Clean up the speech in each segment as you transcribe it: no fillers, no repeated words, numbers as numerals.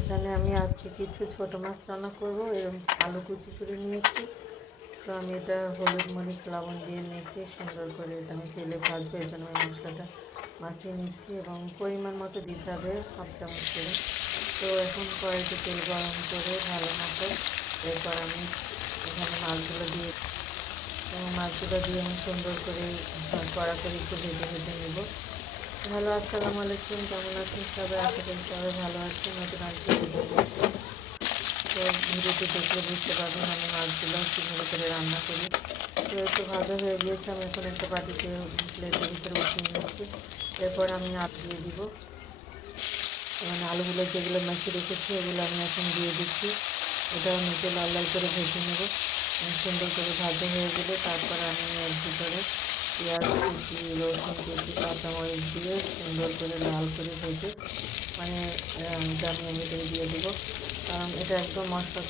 এখানে আমি আজকে কিছু ছোট মাছ রান্না করব। এরকম আলু কুচি করে নিয়েছি। তো আমি এটা হলুদ মরিচ লবণ দিয়ে মেখে সুন্দর করে এটা আমি তেলে ভাজবো। এই জন্য আমি মশলাটা মাখিয়ে নিচ্ছি এবং পরিমাণ মতো দিতে হবে 1/2 চামচ করে। তো এখন কড়াইতে তেল গরম করে ভালো মতো এরপর আমি এখানে মাছগুলো দিয়ে এবং মাছগুলো দিয়ে আমি সুন্দর করে কড়া করে একটু ভেজে ভেজে নেব। হ্যালো, আসসালামু আলাইকুম, কেমন আছেন সবাই? আশা করি সবাই ভালো আছেন। নতুন আজকে তো ভিডিওটি দেখলে বুঝতে পারবেন আমি মাছগুলো কীভাবে করে রান্না করি। তো একটু ভাজা হয়ে গিয়েছে, আমি এখন একটা বাটিতে প্লেটের ভিতরে উঠিয়ে নিচ্ছি। এরপর আমি আলু দিয়ে দিব। মানে আলুগুলো যেগুলো মাখিয়ে রেখেছি এগুলো আমি এখন দিয়ে দিচ্ছি। এটাও নিচে লাল লাল করে ভেজে নেব। সুন্দর করে ভাজা হয়ে গেলে তারপর আমি এর ভিতরে পেঁয়াজ কুচি, রসুন কুচি, কাঁচামরিচ দিয়ে সুন্দর করে লাল করে ভেজে মানে এটা আমি ভিতরে দিয়ে দেবো। কারণ এটা একদম মশলা,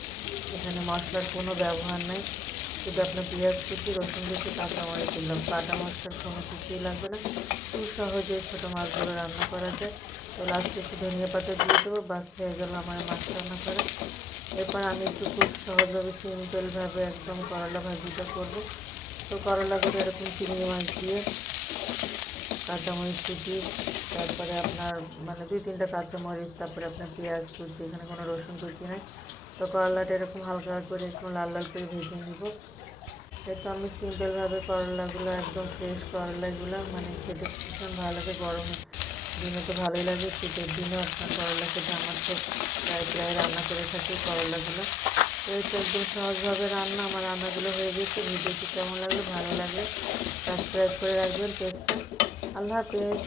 এখানে মশলার কোনো ব্যবহার নেই, শুধু আপনার পেঁয়াজ কুচি, রসুন কুচি, কাঁচামরিচ দিলাম। বাটা মশলার কোনো কিছুই লাগবে না। খুব সহজে ছোটো মাছগুলো রান্না করা যায়। তো লাস্টে একটু ধনিয়া পাতা দিয়ে দেবো, বাস হয়ে গেল আমার মাছ রান্না করা। এরপর আমি একটু খুব সহজভাবে সিম্পলভাবে একদম করলা ভাজিটা করবো। তো করলাগুলো এরকম চিংড়ি মাছ দিয়ে কাঁচামরিচ কুচি, তারপরে আপনার মানে 2-3টা কাঁচামরিচ, তারপরে আপনার পেঁয়াজ কুচি, এখানে কোনো রসুন কুচি নেই। তো করলাটা এরকম হালকা করে একটু লাল লাল করে ভেজে নিব। তো আমি সিম্পলভাবে করলাগুলো একদম ফ্রেশ করলাগুলো মানে খেতে ভীষণ ভালো লাগে। গরমে দিনে তো ভালোই লাগে, শীতের দিনেও আপনার করলা খেতে আমার তো প্রায় রান্না করে থাকি করলাগুলো। তো এটা একদম সহজভাবে রান্না, আমার রান্নাগুলো হয়ে গেছে। ভিডিওটি কেমন লাগলো, ভালো লাগলে সাবস্ক্রাইব করে রাখবেন পেজটা। আল্লাহ হাফেজ।